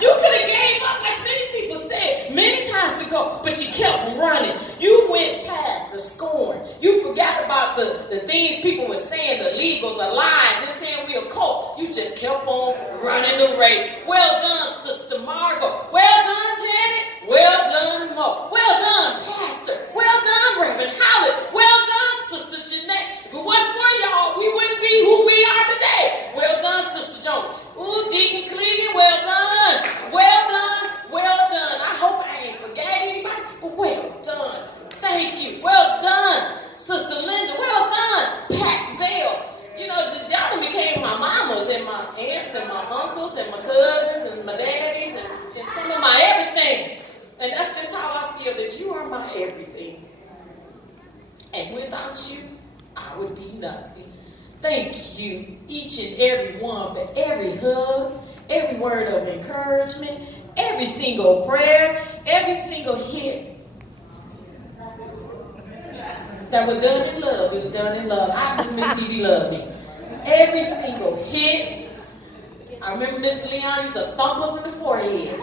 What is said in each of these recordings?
You could have gave up, like many people said, many times ago, but you kept running. You went past the scorn. You forgot about the things people were saying, the legals, the lies, them saying we a cult. You just kept on running the race. Well done, Sister Margot. Well done, Janet. Well done, Mo. Well done, Pastor. Well done, Reverend Howard. Well done, Sister Jeanette. If it wasn't for y'all, we wouldn't be who we are today. Well done, Sister Jones. Ooh, Deacon Cleveland, well done. Well done. Well done. I hope I ain't forgot anybody, but well done. Thank you. Well done, Sister Linda. Well done, Pat Bell. You know, y'all became my mamas and my aunts and my uncles and my cousins and my daddies and some of my everything. And that's just how I feel, that you are my everything. And without you, I would be nothing. Thank you, each and every one, for every hug, every word of encouragement, every single prayer, every single hit that was done in love. It was done in love. I knew Miss Evie loved me. Every single hit. I remember Mr. Leon used to thump us in the forehead.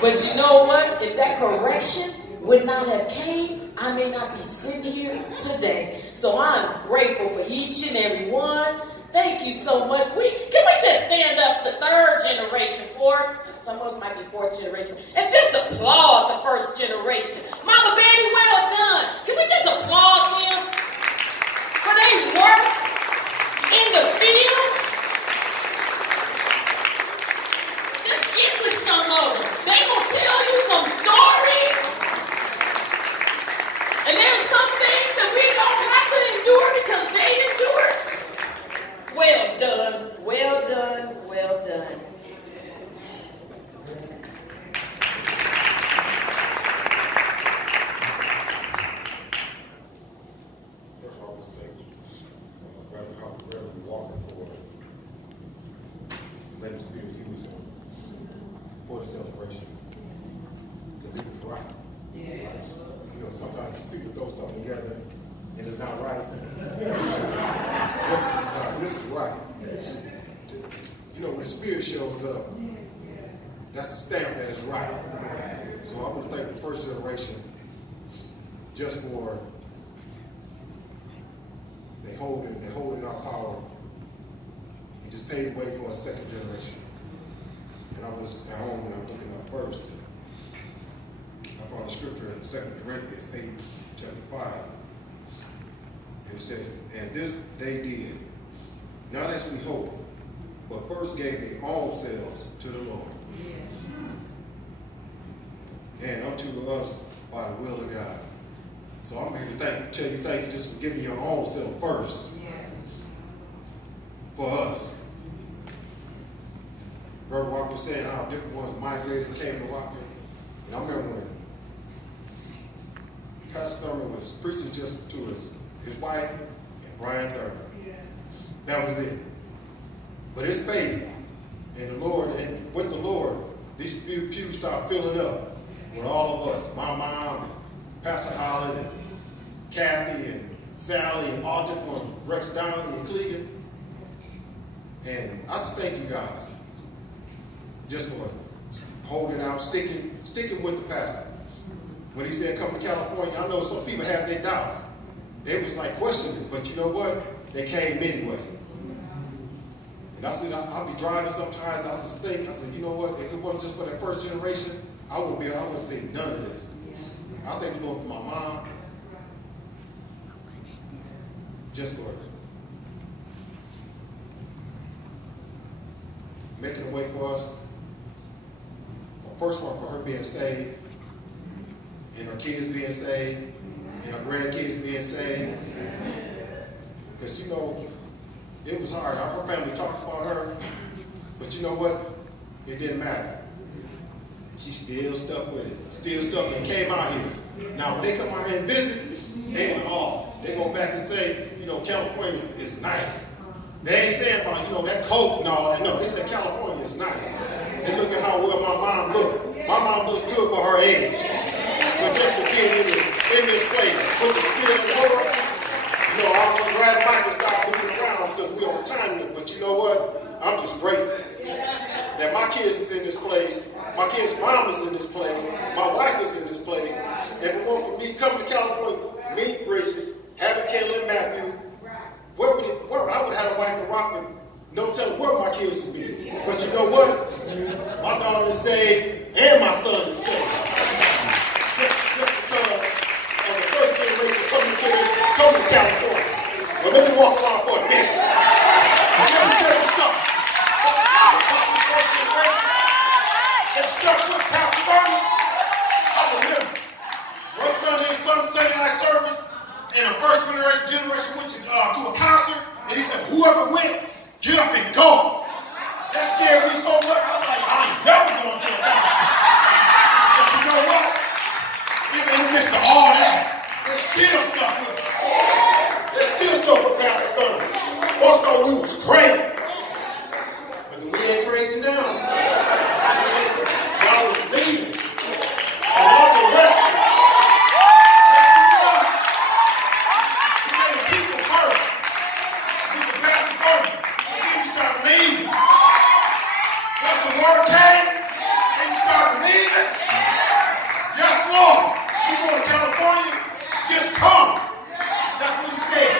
But you know what? If that correction would not have came, I may not be sitting here today. So I'm grateful for each and every one. Thank you so much. Can we just stand up, the third generation, fourth? Some of us might be fourth generation. And just applaud the first generation. Mama Betty, well done. Can we just applaud them for their work in the field? Just get with some of them. They gonna tell you some stories. And there's some things that we don't have to endure because they endured. Well done, well done, well done. First of all, I want to thank Reverend Walker for letting the Spirit use him for the celebration. Because it was right. Yeah. You know, sometimes people throw something together and it's not right. This is right. You know, when the Spirit shows up, that's a stamp that is right. So I want to thank the first generation just for they holding our power. He just paved the way for a second generation. And I was at home when I was looking up first. I found a scripture in 2 Corinthians 8, chapter 5. And it says, and this they did, not as we hoped, but first gave their own selves to the Lord. Yes. And unto us by the will of God. So I'm here to tell you thank you just for giving your own self first. Yes. For us. Reverend Walker was saying how different ones migrated and came to Rockford. And I remember when Pastor Thurman was preaching just to his wife and Brian Thurman. Yes. That was it. But his faith in the Lord and with the Lord, these few pews started filling up with all of us. My mom, and Pastor Holland, and Kathy, and Sally, and all different ones, Rex Donnelly, and Clegan. And I just thank you guys just for holding out, sticking with the pastor. When he said come to California, I know some people have their doubts. They was like questioning, but you know what? They came anyway. And I said, I'll be driving sometimes, I just think, I said, you know what? If it wasn't just for that first generation, I wouldn't say none of this. I thank the Lord for my mom, just for making a way for us. First of all, for her being saved, and her kids being saved, and her grandkids being saved. Because, you know, it was hard. Her family talked about her, but you know what? It didn't matter. She still stuck with it. Still stuck and came out here. Now, when they come out here and visit, they in awe. They go back and say, you know, California is nice. They ain't saying about, you know, that coat and all that. No, they said California is nice. And look at how well my mom looked. My mom looks good for her age. But just for being in this place, with the Spirit of the Lord, you know, I'm going to grab the mic and start moving around because we're on time limit. But you know what? I'm just grateful. kids is in this place. My kids' mom is in this place. My wife is in this place. If it weren't for me coming to California, meet Bridget, having Kayla and Matthew, where I would have a wife in Rockford, no telling where my kids would be. But you know what? My daughter is saved and my son is saved. Just because of the first generation coming to California. Well, let me walk around for a minute. Let me tell you something. The first generation that stuck with Pastor Thurman, I remember. One Sunday night service, and the first generation went to a concert, and he said, whoever went, get up and go. That scared me so much. I'm like, I'm never going to a concert. But you know what? Even in the midst of all that, they still stuck with it. They still stuck with Pastor Thurman. Folks thought we was crazy. But we ain't crazy now. God was leading. And all the rest of it. He made the people first. With the Pastor Thurman. And then you start leaving. Once the word came, and you start believing, yes, Lord, we go to California, just come. That's what he said.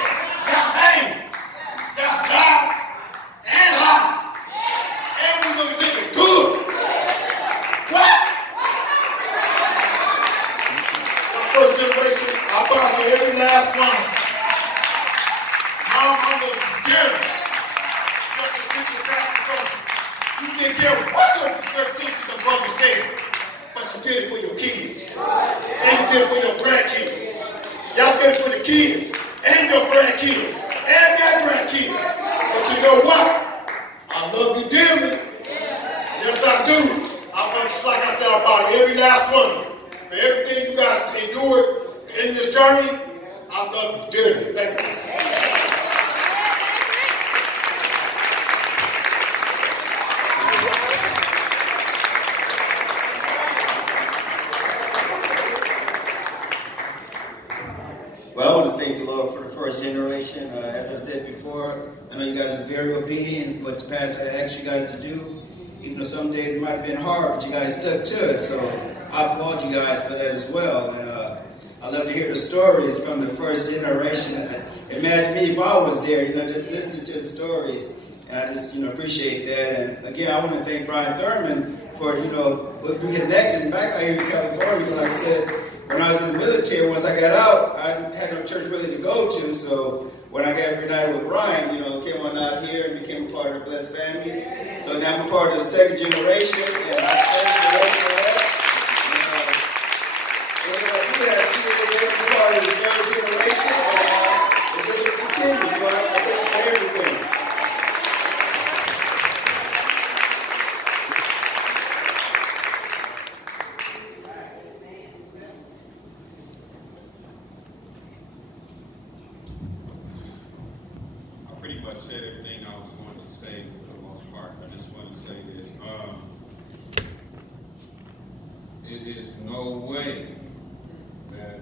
Got pain, got jobs, and houses. And we gonna live it good. What? My first generation, I bought to every last one of them. Mom, I'm going to dear. You didn't care what your sisters and brothers said, but you did it for your kids. And you did it for your grandkids. Y'all did it for the kids and your grandkids and their grandkids. But you know what? I love you dearly. Yes, I do. I'm just like I said, I'm about every last one of you. For everything you guys endured in this journey, I love you dearly. Thank you. Well, I want to thank the Lord for the first generation. As I said before, I know you guys are very obedient in what the pastor asked you guys to do. Even though some days it might have been hard, but you guys stuck to it. So I applaud you guys for that as well. And I love to hear the stories from the first generation. Imagine me if I was there, just listening to the stories. And I just, appreciate that. And again, I want to thank Brian Thurman for, we connected back out here in California. Because like I said, when I was in the military, once I got out, I had no church really to go to. So when I got reunited with Brian, came on out here and became a part of the Blessed family. So now I'm a part of the second generation, and I thank the Lord for that. We have kids, they're part of the third generation, and it just continues. So I thank you for everything. Said everything I was going to say for the most part. I just want to say this. It is no way that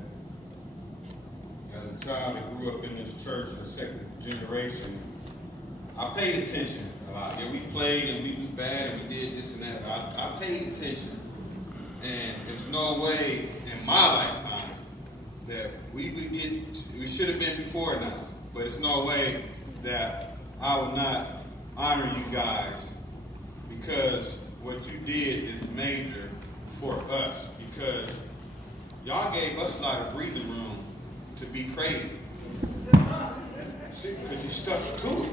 as a child that grew up in this church, the second generation, I paid attention a lot. Yeah, we played and we was bad and we did this and that, but I paid attention. And there's no way in my lifetime that we should have been before now, but there's no way that I will not honor you guys, because what you did is major for us, because y'all gave us a lot of breathing room to be crazy. Because you stuck to it.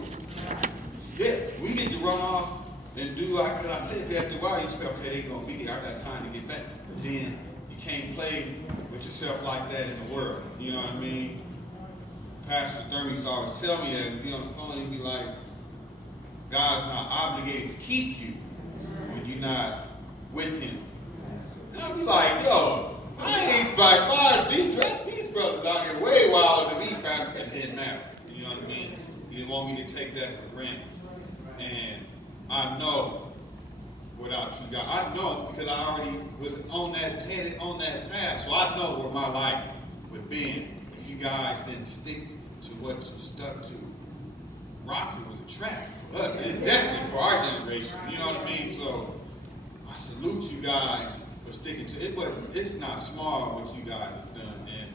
Yeah, we get to run off and do, like I said, after a while you say, okay, they're going to be there, I got time to get back. But then you can't play with yourself like that in the world. You know what I mean? Pastor Thurman used to always tell me that, be on the phone and be like, God's not obligated to keep you when you're not with him. And I'll be like, yo, I ain't by far these brothers out here way wilder than me, Pastor, but it didn't matter. You know what I mean? He didn't want me to take that for granted. And I know without you guys, I know because I already was headed on that path, so I know where my life would have been if you guys didn't stick to what you stuck to. Rockford was a trap for us. It's definitely for our generation. You know what I mean? So salute you guys for sticking to it. But it's not small what you guys have done. And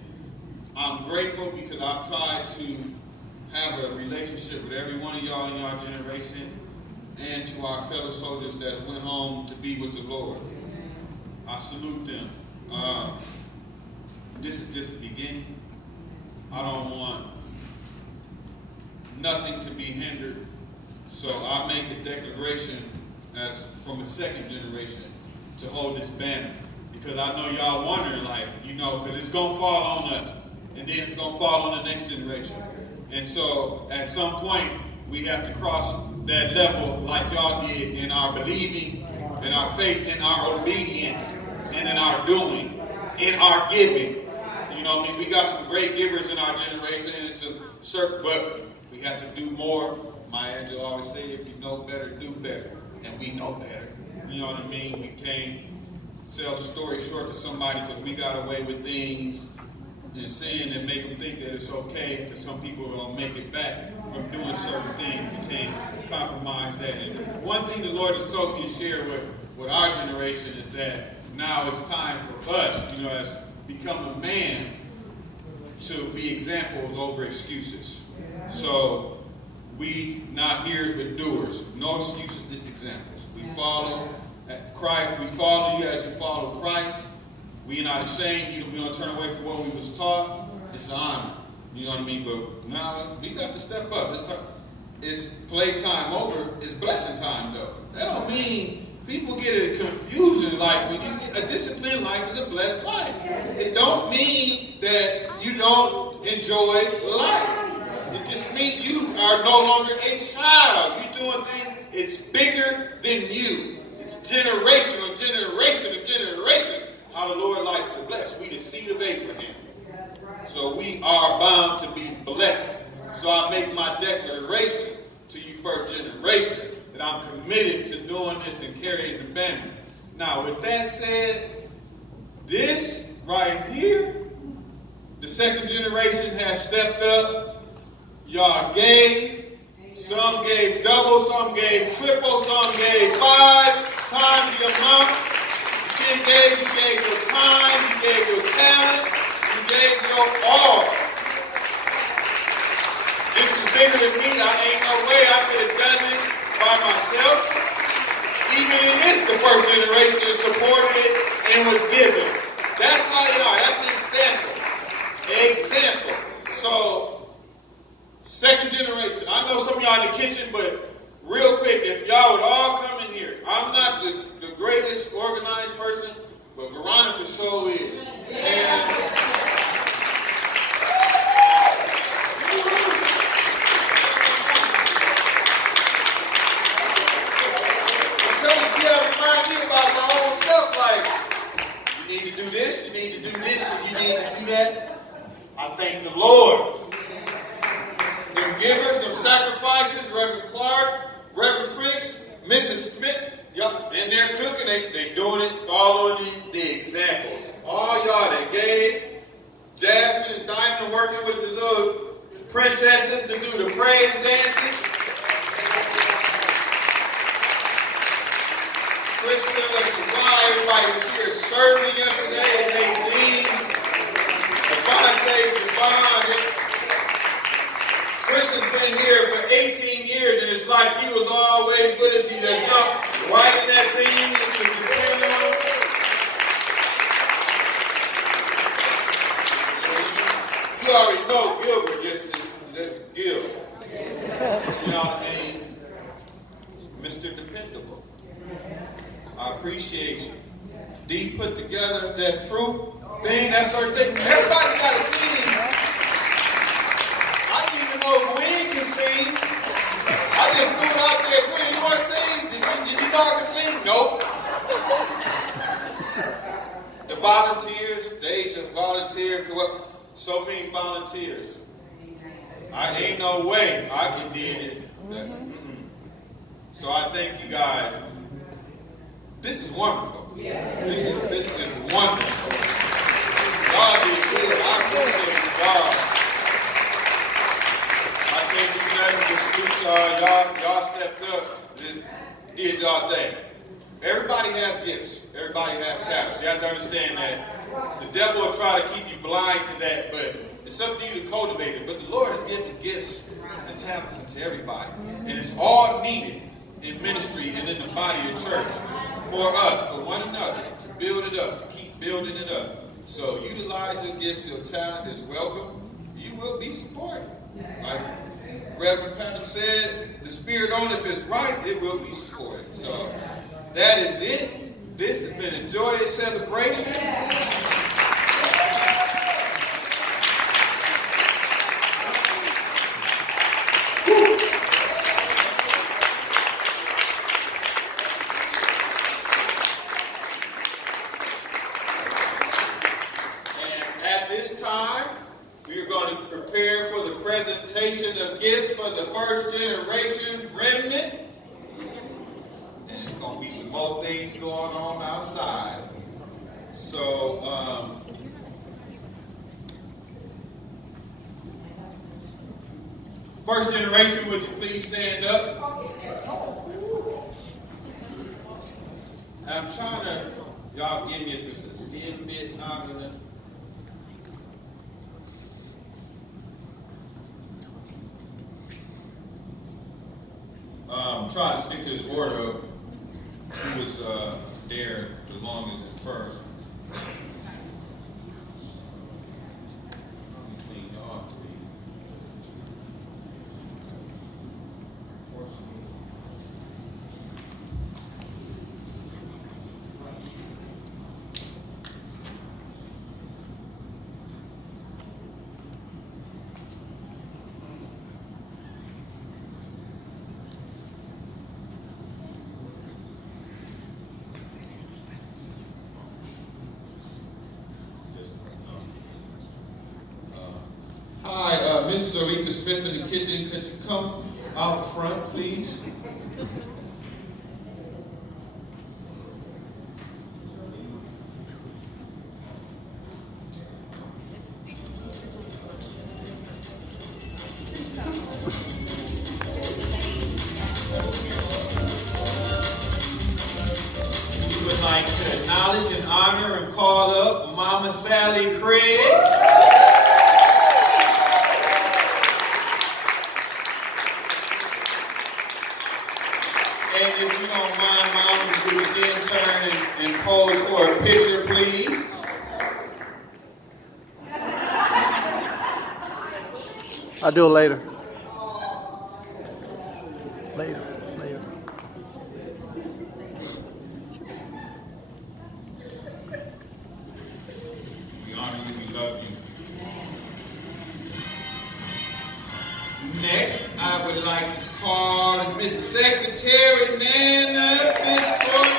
I'm grateful because I've tried to have a relationship with every one of y'all in your generation and to our fellow soldiers that went home to be with the Lord. I salute them. This is just the beginning. I don't want nothing to be hindered. So I make a declaration as from a second generation to hold this banner. Because I know y'all wondering, like, you know, because it's going to fall on us. And then it's going to fall on the next generation. And so at some point, we have to cross that level like y'all did in our believing, in our faith, in our obedience, and in our doing, in our giving. You know what I mean? We got some great givers in our generation, and it's a certain, but we have to do more. Maya Angelou always say, if you know better, do better. And we know better. You know what I mean? We can't sell the story short to somebody because we got away with things and sin and make them think that it's okay, because some people don't make it back from doing certain things. You can't compromise that. And one thing the Lord has told me to share with our generation is that now it's time for us, you know, as become a man, to be examples over excuses. So we not hearers but doers. No excuses, just examples. We follow Christ. We follow you as you follow Christ. We are not ashamed. We don't turn away from what we was taught. It's an honor. You know what I mean? But now we got to step up. It's playtime over. It's blessing time, though. That don't mean people get a confusion. Like, when you get a disciplined life is a blessed life. It don't mean that you don't enjoy life. It just means you are no longer a child. You're doing things. It's bigger than you. It's generational, generation to generation. How the Lord likes to bless. We the seed of Abraham. So we are bound to be blessed. So I make my declaration to you first generation that I'm committed to doing this and carrying the banner. Now with that said, this right here, the second generation has stepped up. Y'all gave. Some gave double, some gave triple, some gave 5 times the amount. You gave your time, you gave your talent, you gave your all. This is bigger than me. I ain't no way I could have done this by myself. Even in this, the first generation supported it and was given. That's how you are. That's the example. Example. So, second generation. I know some of y'all in the kitchen, but real quick, if y'all would all come in here. I'm not the greatest organized person, but Veronica sure is. And sometimes she has to remind me about my own stuff, like, you need to do this, you need to do this, and you need to do that. I thank the Lord. Them givers, them sacrifices, Reverend Clark, Reverend Fricks, Mrs. Smith, yup, and they're cooking, they doing it, following the examples. All y'all that gave, Jasmine and Diamond working with the little princesses to do the praise dances. Krista, Savannah, everybody was here serving yesterday, and Nadine, Devontae, Javon. Krista's been here for 18 years, and it's like he was always with us. He done jumped right in that thing. You could depend on him. You already know Gilbert just Gil. You know what I mean? Mr. Dependable. I appreciate you. D put together that fruit thing, that sort of thing. Everybody got a thing. I didn't even know Gwen can sing. I just threw it out there. Gwen, you want to sing? Did you know I can sing? Nope. The volunteers, Deja volunteered for what? So many volunteers. I ain't no way I can did it. So I thank you guys. This is wonderful. This is wonderful. God is good. I appreciate God. I can't do nothing but salute y'all. Y'all stepped up. Just did y'all thing. everybody has gifts. Everybody has talents. You have to understand that the devil will try to keep you blind to that, but it's up to you to cultivate it. But the Lord has given gifts and talents into everybody. And it's all needed in ministry and in the body of church for us, for one another, to build it up, to keep building it up. So utilize your gifts, your talent is welcome. You will be supported. Like Reverend Patrick said, the spirit on if it's right, it will be supported. So that is it. This has been a joyous celebration. Of gifts for the first generation remnant. And there's going to be some more things going on outside. So, first generation, would you please stand up? I'm trying to, y'all give me if it's a little bit higher than. Trying to stick to this order of who was there the longest at first. Between y'all three. Mrs. Aretha Smith in the kitchen, could you come out front, please? We would like to acknowledge and honor and call up Mama Sally Craig. And if you don't mind, Mom, would you again turn and pose for a picture, please? I'll do it later. Later. We honor you, we love you. Next, I would like to call Miss Secretary Nana Miss Courtney.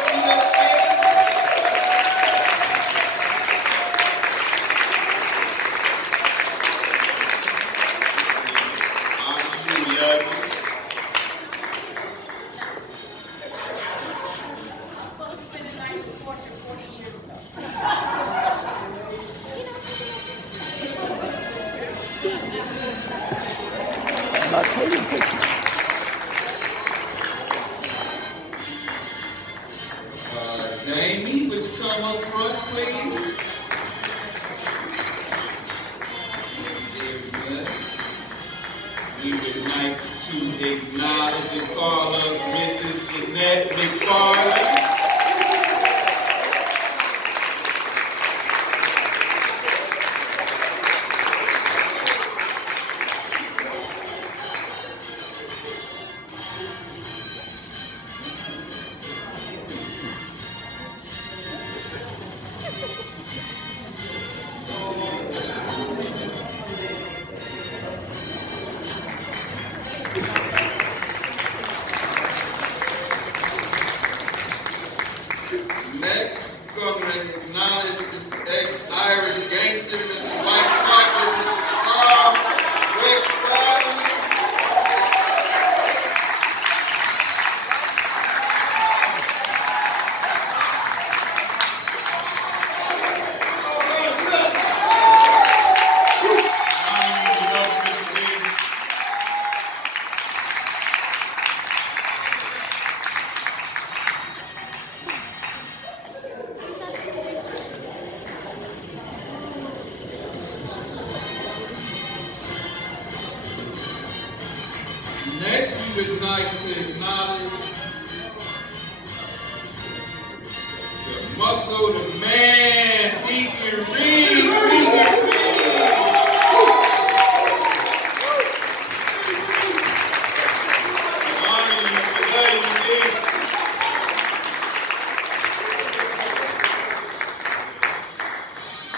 Jamie, would you come up front, please? Very much. We would like to acknowledge and call up Mrs. Jeanette McFarland. Next, we're going to acknowledge this ex-Irish gangster, Mr. White Chocolate, Mr. Carl Rex Bradley. Muscle the man, Deacon Reed, Deacon Reed. Honor you, love you, Deacon.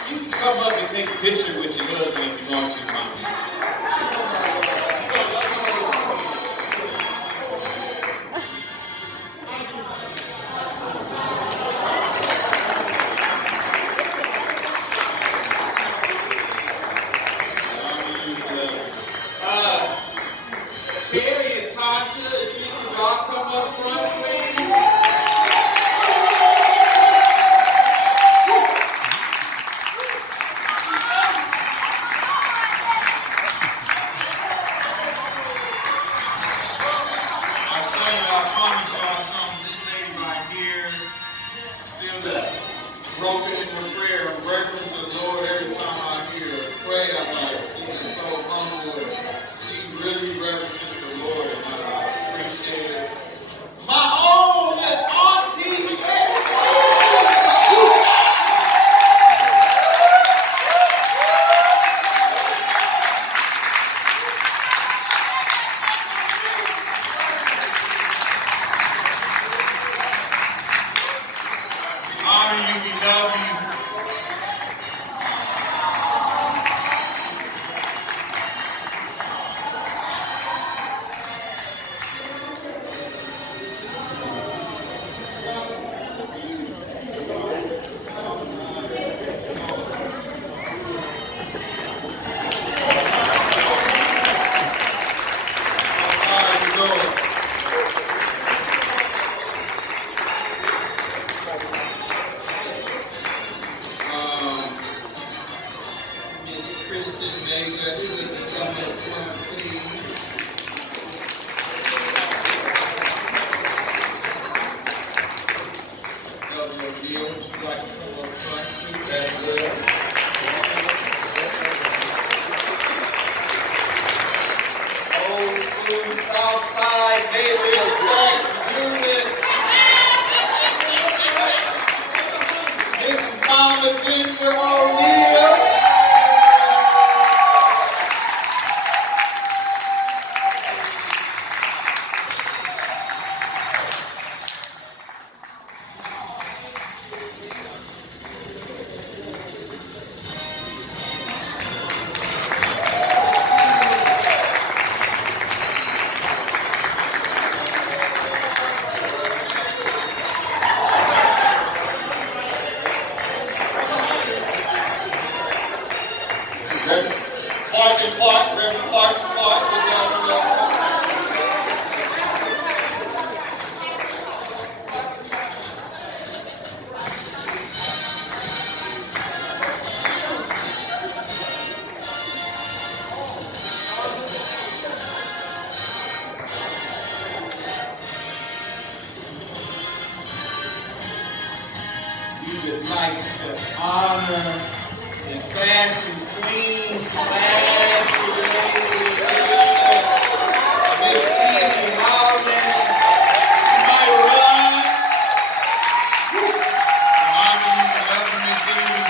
You can come up and take a picture with your husband if you want to, Mom. Terry and Tasha, if you could all come up front, please. I'll tell you, I promise y'all something. This lady right here, still broken in her prayer and reverence to the Lord every time I hear her pray. I'm like, she's so humble. She really reverences the Lord, and I appreciate it. My own auntie, honor you, we love you. Miss Kristen Vega, if you can come up front, please. Elder O'Neill, would you like to come up front, please? That's good. Old school Southside neighborhood black unit. This is Mama Ginger O'Neill. Reverend Clark and Clark, would y'all come up? We would like to honor the fashion queen, classy lady, Miss Edie Holloman. She might run. Honor you, we love you, Miss Edie.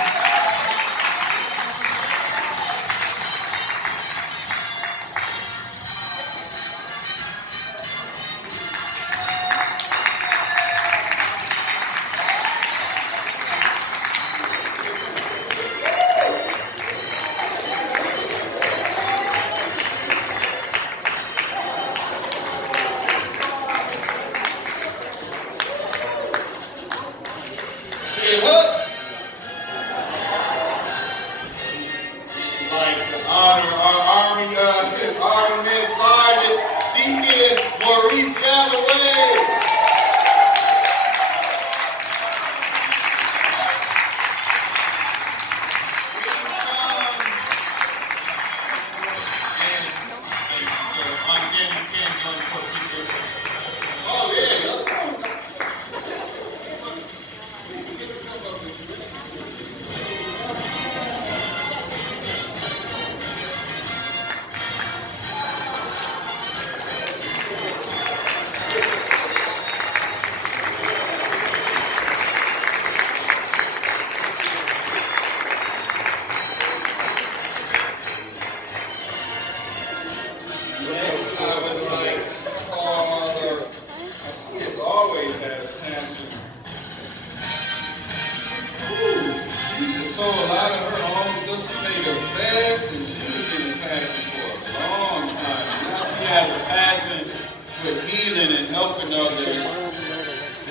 healing and helping others.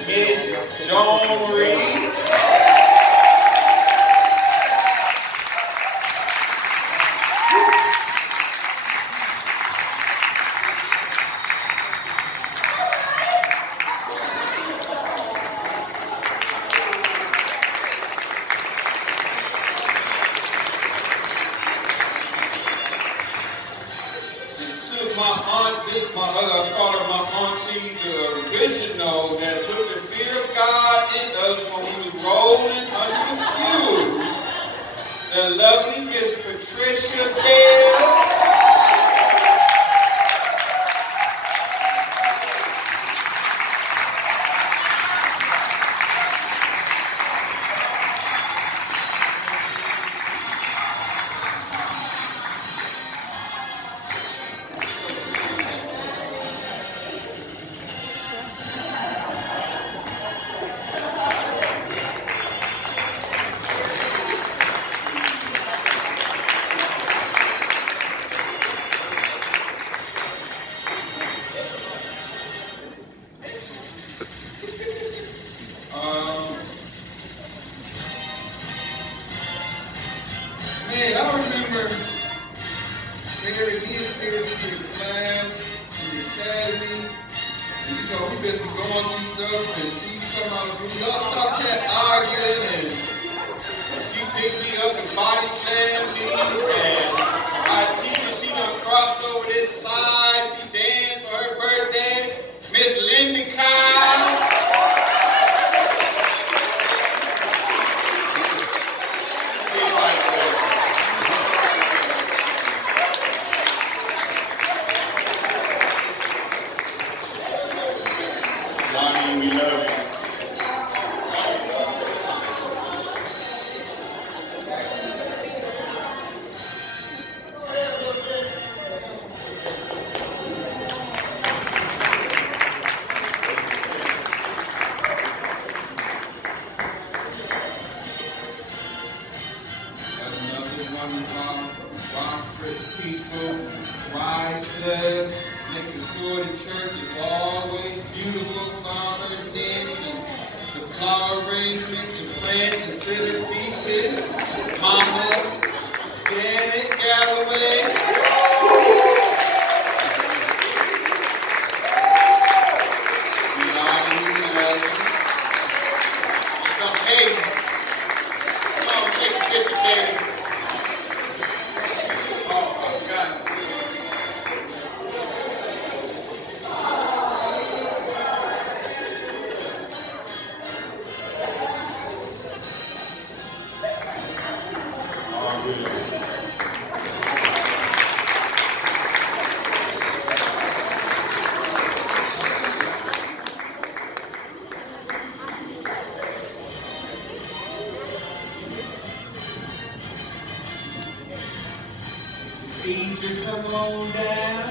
Miss Joan Reed. I call her my auntie, the original that put the fear of God in us when we was rolling under the pews. The lovely Miss Patricia Bell. Man, I remember Terry, me and Terry in class, in the academy, and you know, we just been going through stuff, and she come out of the room, y'all stop that arguing, and she picked me up and body slammed me, and our teacher, she done crossed over this side, she danced for her birthday, Miss Linda Kyle. We love you. Another one of our Rockford people, Chrysler, making sure the church is always beautiful, flower arrangements, and the flower arrangements and plants and centerpieces. Mama Janet Galloway. We love you. Come, Katie. Come on, take a picture, Katie. Oh, God. Deidre, come on down.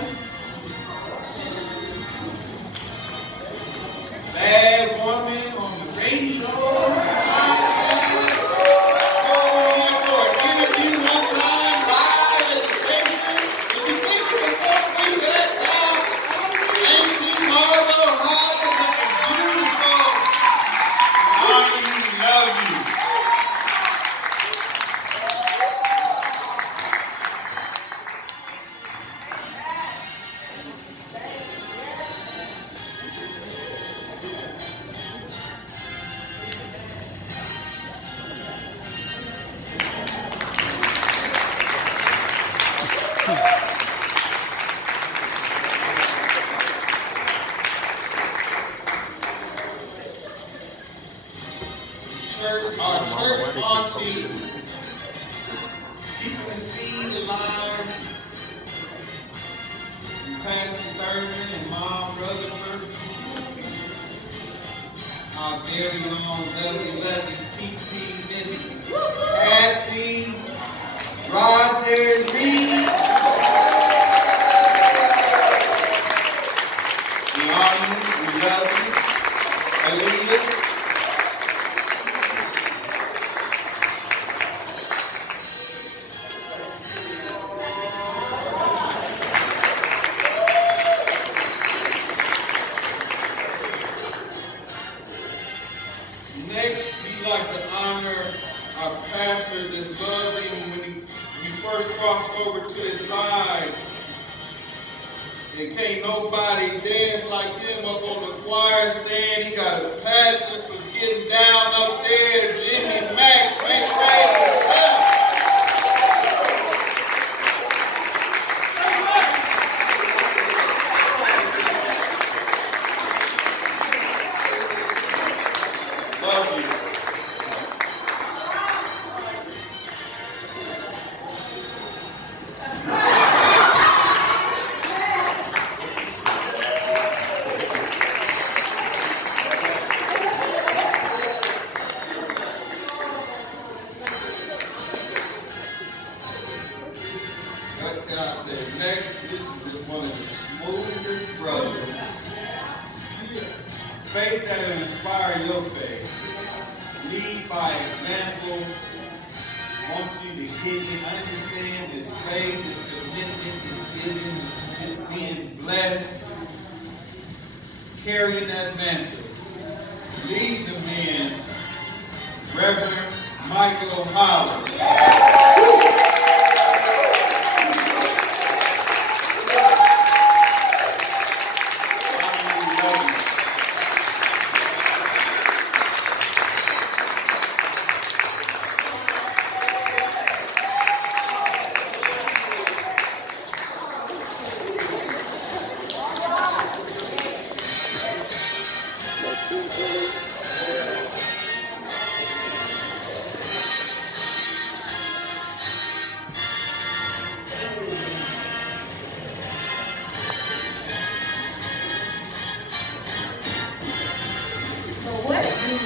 Bad woman on the radio, podcast. Come on for an interview one time, live at the station. If you think it was that free that now, Auntie Margot Howard looking beautiful. Honey, we love you. Our church auntie, keeping the seed alive. Pastor Thurman and Mom Rutherford. Our very own lovely TT Miss Kathy Rogers Reed. We honor you, we love you. Aaliyah. Next, we like to honor our pastor that's loving. When he first crossed over to his side, and can't nobody dance like him up on the choir stand. He got a passion for getting down up there. Jimmy Mack, make way for love you. What can I say? Next, this is one of the smoothest brothers. Faith that will inspire your faith. Lead by example. Wants you to get it, understand his faith, his commitment, his giving, his being blessed. Carrying that mantle. Lead the men. Reverend Michael Holland.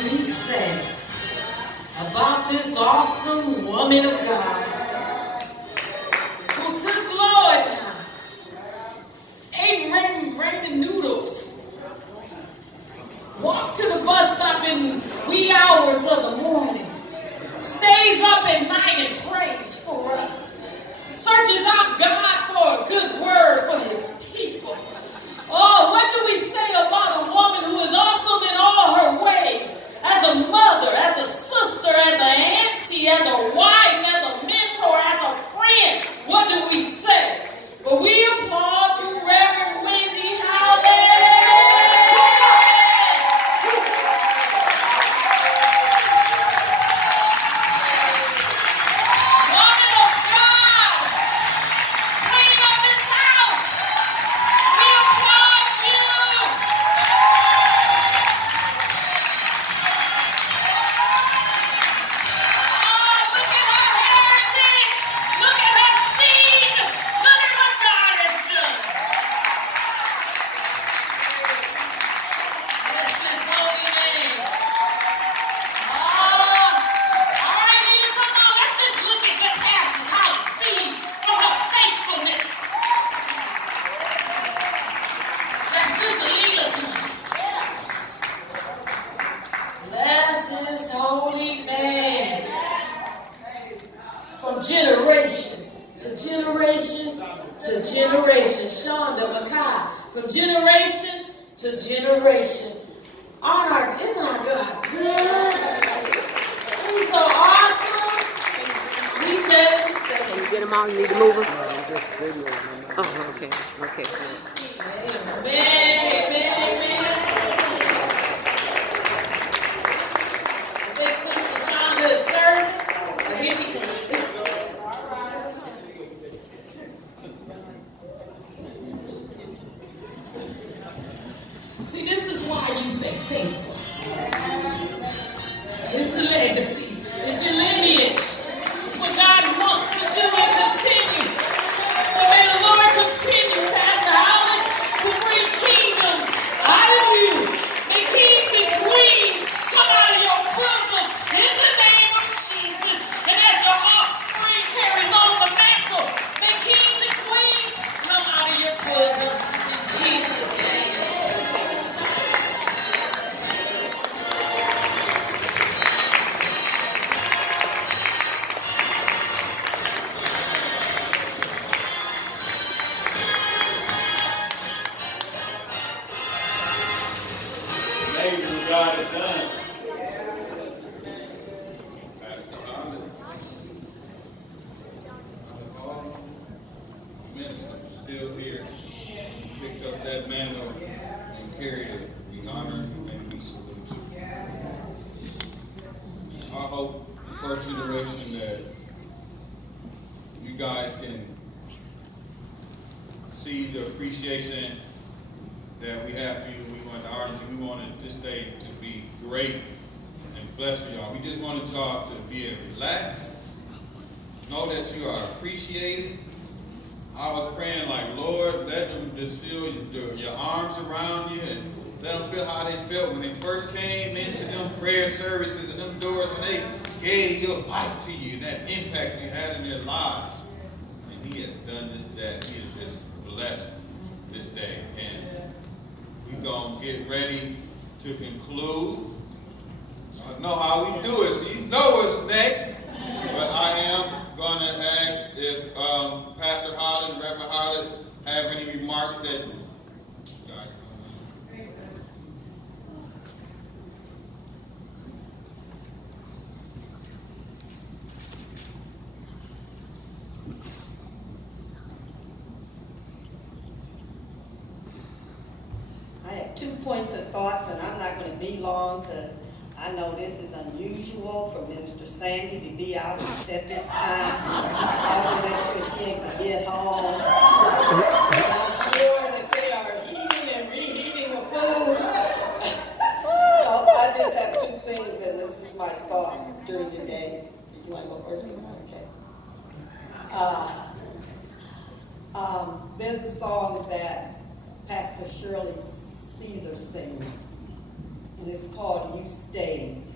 We say about this awesome woman of God who took Lord times, ate ramen noodles, walked to the bus stop in wee hours of the morning, stays up at night and prays for us, searches out God for a good word for his people. Oh, what do we say about a woman who is awesome in all her ways? As a mother, as a sister, as an auntie, as a wife, as a mentor, as a friend, what do we say? But we applaud you, Reverend Wendy Howland. Woman of God, queen of this house, we applaud you. Generation to generation to generation. Shonda Mackay, from generation to generation. Isn't our God good? He's so awesome. We tell him thank you. You get them all? You need to move them? Just video them. Oh, okay. Okay. Amen, amen, amen. I think Sister Shonda is serving. Here she comes. See, this is why you say faithful. It's the legacy. It's your lineage. It's what God wants to do and continue. So may the Lord continue, Pastor Howland, to bring kingdom hope, first generation, that you guys can see the appreciation that we have for you. We want the artists, we wanted this day to be great and blessed for y'all. We just wanted y'all to be able to relax, know that you are appreciated. I was praying like, Lord, let them just feel your arms around you and let them feel how they felt when they first came into them prayer services and them doors, when they gave your life to you, and that impact you had in their lives. And he has done just that. He has just blessed this day. And we're going to get ready to conclude. I know how we do it, so you know what's next. But I am going to ask if Pastor Holland, Reverend Holland, have any remarks that you guys I have 2 points of thoughts, and I'm not going to be long because I know this is unusual for Minister Sandy to be out at this time. I want to make sure she ain't going to get home. And I'm sure that they are heating and reheating the food. So I just have 2 things, and this was my thought during the day. Did you want to go first? Okay. There's a song that Pastor Shirley Caesar sings, and it's called You Stayed.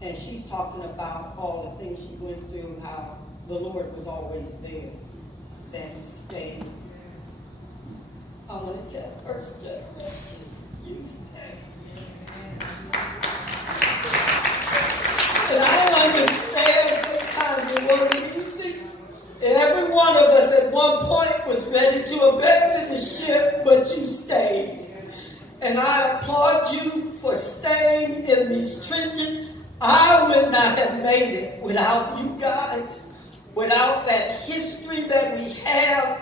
And she's talking about all the things she went through, how the Lord was always there, that he stayed. I want to tell first generation, you stayed. And I don't understand, sometimes it wasn't easy. Every one of us at one point was ready to abandon the ship, but you stayed. And I applaud you for staying in these trenches. I would not have made it without you guys, without that history that we have,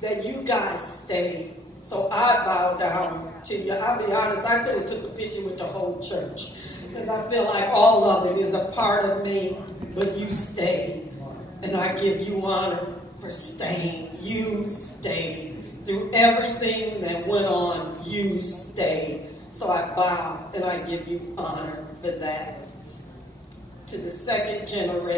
that you guys stayed. So I bow down to you. I'll be honest, I could have took a picture with the whole church because I feel like all of it is a part of me, but you stayed. And I give you honor for staying. You stayed. Through everything that went on, you stayed. So I bow and I give you honor for that. To the second generation.